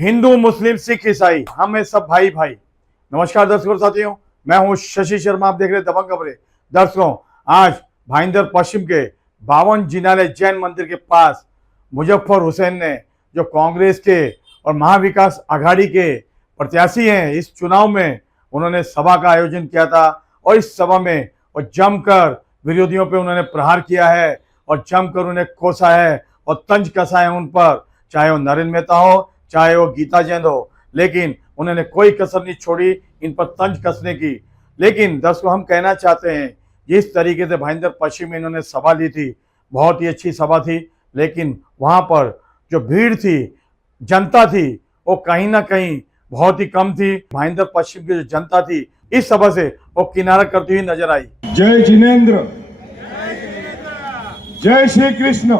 हिंदू मुस्लिम सिख ईसाई हम हैं सब भाई भाई। नमस्कार दर्शकों साथियों, मैं हूं शशि शर्मा, आप देख रहे हैं दबंग खबरें। दर्शकों, आज भाईंदर पश्चिम के 52 जिनालय जैन मंदिर के पास मुजफ्फर हुसैन ने, जो कांग्रेस के और महाविकास आघाड़ी के प्रत्याशी हैं, इस चुनाव में उन्होंने सभा का आयोजन किया था और इस सभा में और जमकर विरोधियों पे उन्होंने प्रहार किया है और जमकर उन्हें कोसा है और तंज कसा है उन पर, चाहे वो नरेंद्र मेहता हो, चाहे वो गीता जैन हो, लेकिन उन्होंने कोई कसर नहीं छोड़ी इन पर तंज कसने की। लेकिन दर्शकों, हम कहना चाहते हैं, जिस तरीके से भाईंदर पश्चिम में इन्होंने सभा ली थी, बहुत ही अच्छी सभा थी, लेकिन वहां पर जो भीड़ थी, जनता थी, वो कहीं ना कहीं बहुत ही कम थी। भाईंदर पश्चिम की जो जनता थी, इस सभा से वो किनारा करती हुई नजर आई। जय जिनेंद्र, जय श्री कृष्ण।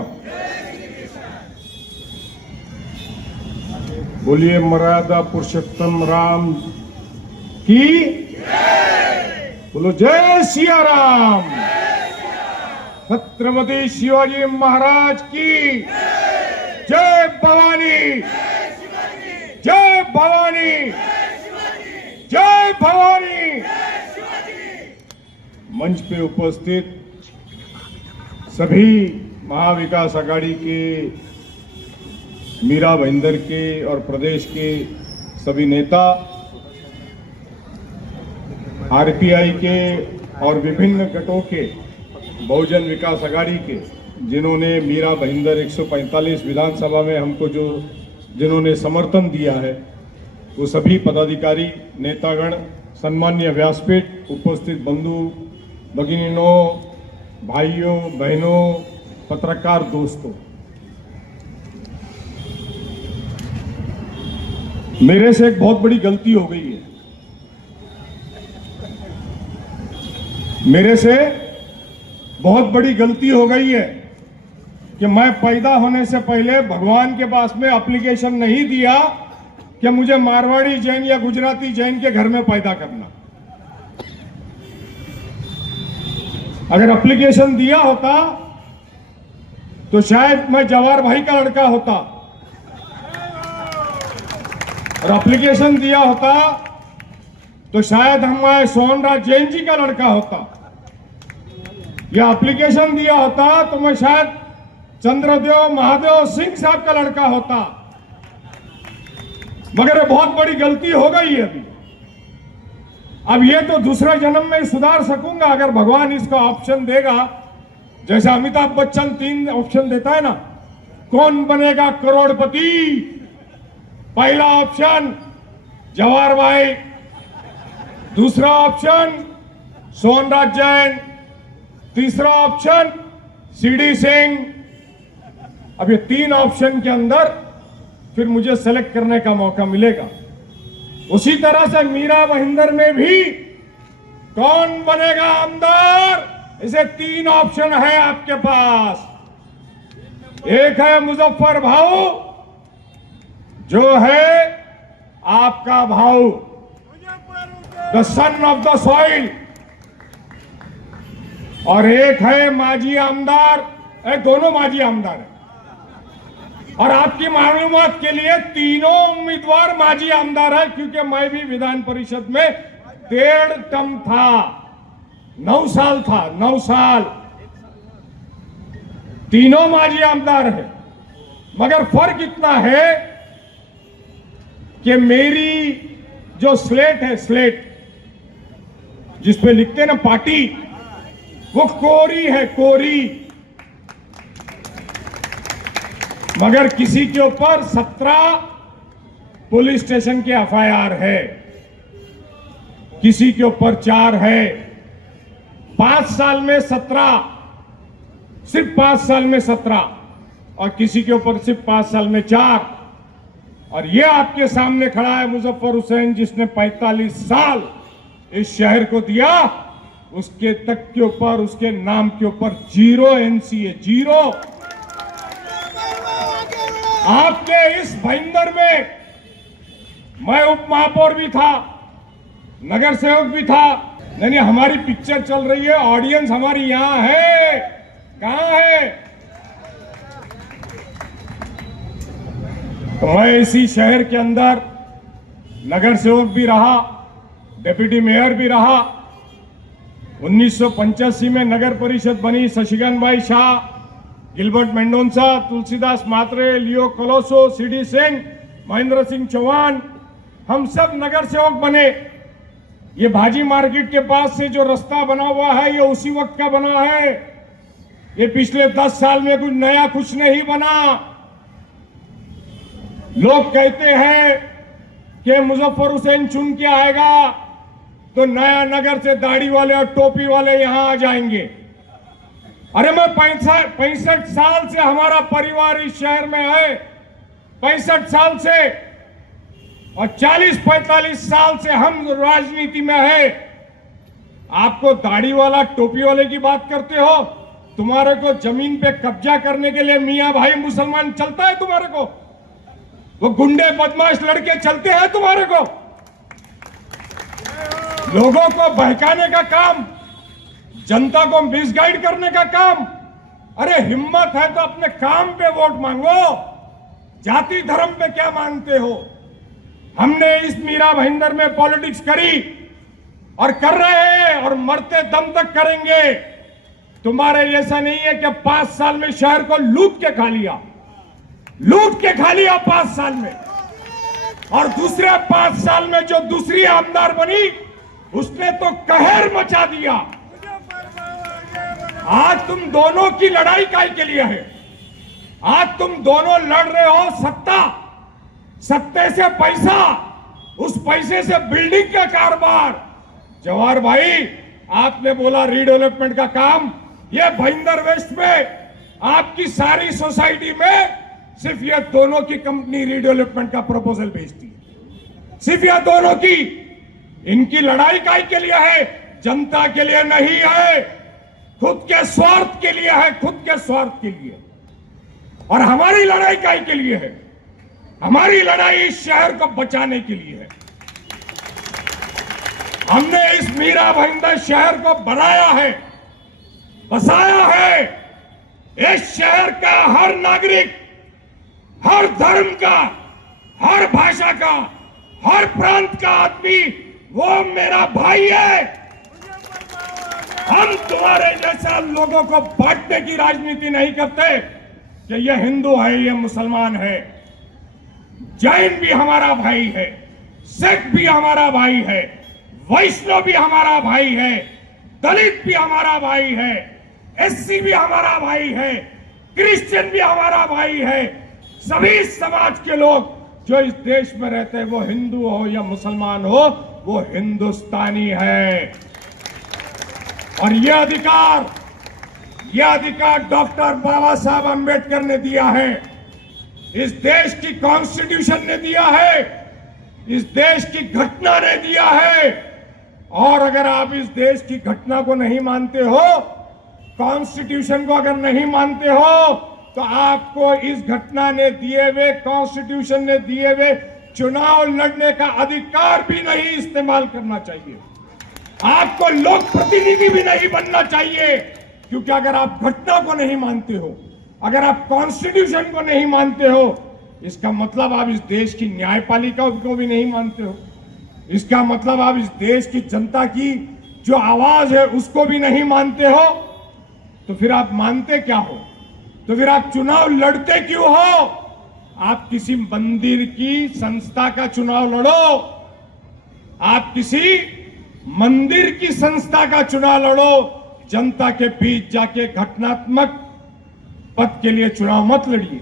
बोलिए मर्यादा पुरुषोत्तम राम की, बोलो जय सिया राम। छत्रपति शिवाजी महाराज की जय। भवानी, जय भवानी, जय भवानी। मंच पे उपस्थित सभी महाविकास आघाड़ी के, मीरा भाईंदर के और प्रदेश के सभी नेता, आरपीआई के और विभिन्न गठों के, बहुजन विकास आघाड़ी के, जिन्होंने मीरा भाईंदर 145 विधानसभा में हमको जिन्होंने समर्थन दिया है, वो सभी पदाधिकारी, नेतागण, सम्मान्य व्यासपीठ, उपस्थित बंधु भगिनीनों, भाइयों बहनों, पत्रकार दोस्तों, मेरे से एक बहुत बड़ी गलती हो गई है। मेरे से बहुत बड़ी गलती हो गई है कि मैं पैदा होने से पहले भगवान के पास में एप्लीकेशन नहीं दिया कि मुझे मारवाड़ी जैन या गुजराती जैन के घर में पैदा करना। अगर एप्लीकेशन दिया होता तो शायद मैं जवाहर भाई का लड़का होता, और एप्लीकेशन दिया होता तो शायद मैं सोहनराज जैन जी का लड़का होता, या एप्लीकेशन दिया होता तो मैं शायद चंद्रदेव महादेव सिंह साहब का लड़का होता। मगर ये बहुत बड़ी गलती हो गई है अभी। अब ये तो दूसरे जन्म में सुधार सकूंगा अगर भगवान इसका ऑप्शन देगा। जैसा अमिताभ बच्चन 3 ऑप्शन देता है ना, कौन बनेगा करोड़पति। पहला ऑप्शन जवाहर भाई, दूसरा ऑप्शन सोहनराज जैन, तीसरा ऑप्शन सीडी सिंह। अब ये 3 ऑप्शन के अंदर फिर मुझे सेलेक्ट करने का मौका मिलेगा। उसी तरह से मीरा भाईंदर में भी कौन बनेगा आमदार, इसे 3 ऑप्शन है आपके पास। एक है मुजफ्फर भाऊ, जो है आपका भाऊ, the son of the soil, और एक है माजी आमदार। दोनों माजी आमदार है। और आपकी मालूमात के लिए तीनों उम्मीदवार माजी आमदार है, क्योंकि मैं भी विधान परिषद में 1.5 टर्म था, 9 साल था, 9 साल। तीनों माजी आमदार है। मगर फर्क इतना है कि मेरी जो स्लेट है, स्लेट जिसपे लिखते ना पार्टी, वो कोरी है, कोरी। मगर किसी के ऊपर 17 पुलिस स्टेशन के एफआईआर है, किसी के ऊपर 4 है। 5 साल में 17, सिर्फ 5 साल में 17, और किसी के ऊपर सिर्फ 5 साल में 4। और ये आपके सामने खड़ा है मुजफ्फर हुसैन, जिसने 45 साल इस शहर को दिया। उसके तक के ऊपर, उसके नाम के ऊपर 0 एनसीए, 0। आपके इस भाईंदर में मैं उप महापौर भी था, नगर सेवक भी था। नहीं, हमारी पिक्चर चल रही है, ऑडियंस हमारी यहां है। कहां है? तो मैं इसी शहर के अंदर नगर सेवक भी रहा, डिप्टी मेयर भी रहा। 1985 में नगर परिषद बनी। शशिकांत भाई शाह, गिलबर्ट मेंडोंसा, तुलसीदास मात्रे, लियो कोलोसो, सीडी सिंह, महेंद्र सिंह चौहान, हम सब नगर सेवक बने। ये भाजी मार्केट के पास से जो रास्ता बना हुआ है ये उसी वक्त का बना है। ये पिछले 10 साल में कुछ नया कुछ नहीं बना। लोग कहते हैं कि मुजफ्फर हुसैन चुन के आएगा तो नया नगर से दाढ़ी वाले और टोपी वाले यहां आ जाएंगे। अरे मैं 65 साल से हमारा परिवार इस शहर में है, 65 साल से, और 40-45 साल से हम राजनीति में है। आपको दाढ़ी वाला टोपी वाले की बात करते हो? तुम्हारे को जमीन पे कब्जा करने के लिए मियां भाई मुसलमान चलता है तुम्हारे को? वो गुंडे बदमाश लड़के चलते हैं तुम्हारे को? लोगों को बहकाने का काम, जनता को मिसगाइड करने का काम। अरे हिम्मत है तो अपने काम पे वोट मांगो, जाति धर्म पे क्या मांगते हो? हमने इस मीरा भाईंदर में पॉलिटिक्स करी और कर रहे हैं और मरते दम तक करेंगे। तुम्हारे जैसा नहीं है कि 5 साल में शहर को लूट के खा लिया, 5 साल में, और दूसरे 5 साल में जो दूसरी आमदार बनी उसने तो कहर मचा दिया। आज तुम दोनों की लड़ाई काय के लिए है? आज तुम दोनों लड़ रहे हो सत्ता, सत्ते से पैसा, उस पैसे से बिल्डिंग का कारोबार। जवाहर भाई, आपने बोला रीडेवलपमेंट का काम, ये भाईंदर वेस्ट में आपकी सारी सोसाइटी में सिर्फ ये दोनों की कंपनी रीडेवलपमेंट का प्रपोजल भेजती है, सिर्फ ये दोनों की। इनकी लड़ाई काय के लिए है? जनता के लिए नहीं है, खुद के स्वार्थ के लिए है, खुद के स्वार्थ के लिए। और हमारी लड़ाई काय के लिए है? हमारी लड़ाई इस शहर को बचाने के लिए है। हमने इस मीरा भाईंदर शहर को बनाया है, बसाया है। इस शहर का हर नागरिक, हर धर्म का, हर भाषा का, हर प्रांत का आदमी वो मेरा भाई है। हम तुम्हारे जैसा लोगों को बांटने की राजनीति नहीं करते कि ये हिंदू है, ये मुसलमान है। जैन भी हमारा भाई है, सिख भी हमारा भाई है, वैष्णव भी हमारा भाई है, दलित भी हमारा भाई है, एससी भी हमारा भाई है, क्रिश्चियन भी हमारा भाई है। सभी समाज के लोग जो इस देश में रहते हैं, वो हिंदू हो या मुसलमान हो, वो हिंदुस्तानी है। और यह अधिकार डॉक्टर बाबा साहब अंबेडकर ने दिया है, इस देश की कॉन्स्टिट्यूशन ने दिया है, इस देश की घटना ने दिया है। और अगर आप इस देश की घटना को नहीं मानते हो, कॉन्स्टिट्यूशन को अगर नहीं मानते हो, तो आपको इस घटना ने दिए हुए, कॉन्स्टिट्यूशन ने दिए हुए चुनाव लड़ने का अधिकार भी नहीं इस्तेमाल करना चाहिए। आपको लोक प्रतिनिधि भी नहीं बनना चाहिए, क्योंकि अगर आप घटना को नहीं मानते हो, अगर आप कॉन्स्टिट्यूशन को नहीं मानते हो, इसका मतलब आप इस देश की न्यायपालिका को भी नहीं मानते हो। इसका मतलब आप इस देश की जनता की जो आवाज है उसको भी नहीं मानते हो। तो फिर आप मानते क्या हो? तो फिर आप चुनाव लड़ते क्यों हो? आप किसी मंदिर की संस्था का चुनाव लड़ो, आप किसी मंदिर की संस्था का चुनाव लड़ो, जनता के बीच जाके घटनात्मक पद के लिए चुनाव मत लड़िए।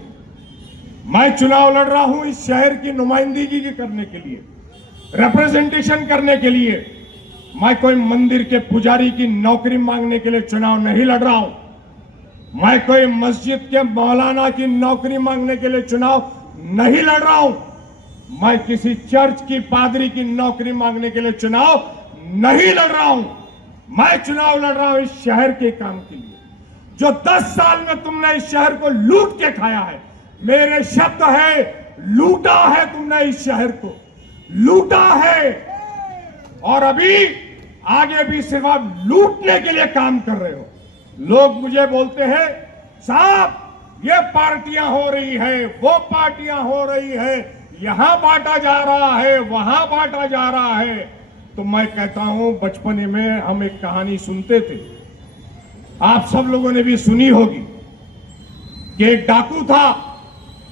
मैं चुनाव लड़ रहा हूं इस शहर की नुमाइंदगी करने के लिए, रिप्रेजेंटेशन करने के लिए। मैं कोई मंदिर के पुजारी की नौकरी मांगने के लिए चुनाव नहीं लड़ रहा हूं। मैं कोई मस्जिद के मौलाना की नौकरी मांगने के लिए चुनाव नहीं लड़ रहा हूं। मैं किसी चर्च की पादरी की नौकरी मांगने के लिए चुनाव नहीं लड़ रहा हूं। मैं चुनाव लड़ रहा हूं इस शहर के काम के लिए। जो 10 साल में तुमने इस शहर को लूट के खाया है, मेरे शब्द है, लूटा है तुमने इस शहर को, लूटा है। और अभी आगे भी सिर्फ आप लूटने के लिए काम कर रहे हो। लोग मुझे बोलते हैं, साहब ये पार्टियां हो रही है, वो पार्टियां हो रही है, यहां बांटा जा रहा है, वहां बांटा जा रहा है। तो मैं कहता हूं, बचपने में हम एक कहानी सुनते थे, आप सब लोगों ने भी सुनी होगी, कि एक डाकू था,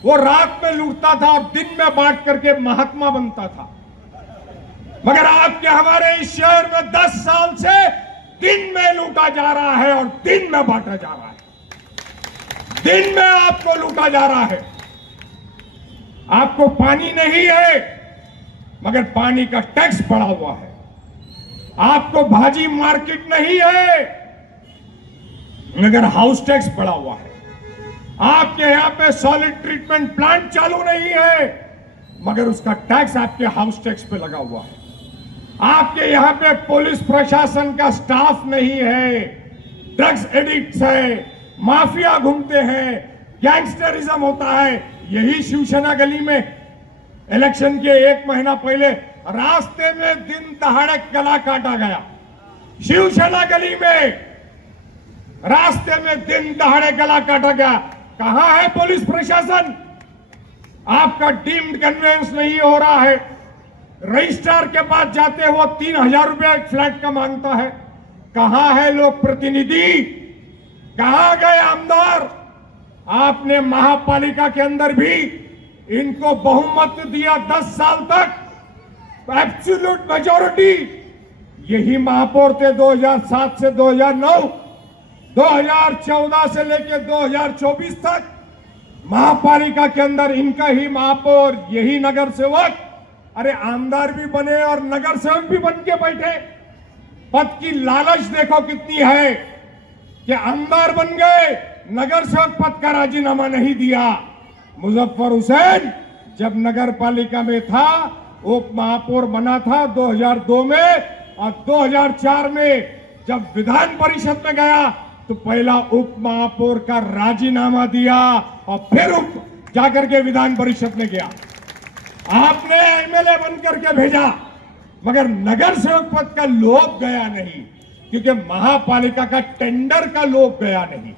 वो रात में लूटता था और दिन में बांट करके महात्मा बनता था। मगर आपके हमारे इस शहर में 10 साल से दिन में लूटा जा रहा है और दिन में बांटा जा रहा है। दिन में आपको लूटा जा रहा है। आपको पानी नहीं है, मगर पानी का टैक्स बढ़ा हुआ है। आपको भाजी मार्केट नहीं है, मगर हाउस टैक्स बढ़ा हुआ है। आपके यहां पे सॉलिड ट्रीटमेंट प्लांट चालू नहीं है, मगर उसका टैक्स आपके हाउस टैक्स पे लगा हुआ है। आपके यहां पे पुलिस प्रशासन का स्टाफ नहीं है, ड्रग्स एडिक्ट्स है, माफिया घूमते हैं, गैंगस्टरिज्म होता है। यही शिवसेना गली में इलेक्शन के 1 महीना पहले रास्ते में दिन दहाड़े गला काटा गया। शिवसेना गली में रास्ते में दिन दहाड़े गला काटा गया। कहां है पुलिस प्रशासन? आपका डीम्ड कन्वेंस नहीं हो रहा है। रजिस्ट्रार के पास जाते हो 3000 रुपया एक फ्लैट का मांगता है। कहां है लोक प्रतिनिधि? कहां गए आमदार? आपने महापालिका के अंदर भी इनको बहुमत दिया 10 साल तक, एब्सोल्यूट मेजॉरिटी। यही महापौर थे 2007 से 2009, 2014 से लेकर 2024 तक महापालिका के अंदर इनका ही महापौर, यही नगर सेवक। अरे आमदार भी बने और नगर सेवक भी बन के बैठे। पद की लालच देखो कितनी है कि आमदार बन गए, नगर सेवक पद का राजीनामा नहीं दिया। मुजफ्फर हुसैन जब नगर पालिका में था, उप महापौर बना था 2002 में, और 2004 में जब विधान परिषद में गया तो पहला उप महापौर का राजीनामा दिया और फिर जाकर के विधान परिषद में गया। आपने एमएलए बनकर के भेजा, मगर नगर सेवक पद का लोभ गया नहीं, क्योंकि महापालिका का टेंडर का लोभ गया नहीं,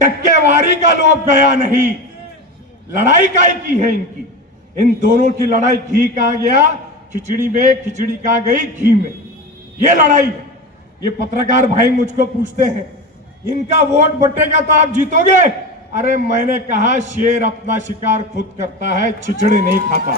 टक्केवारी का लोभ गया नहीं। लड़ाई काय की है इनकी? इन दोनों की लड़ाई घी कहां गया खिचड़ी में, खिचड़ी कहां गई घी में, ये लड़ाई है। ये पत्रकार भाई मुझको पूछते हैं, इनका वोट बटेगा तो आप जीतोगे? अरे मैंने कहा, शेर अपना शिकार खुद करता है, छिचड़े नहीं खाता।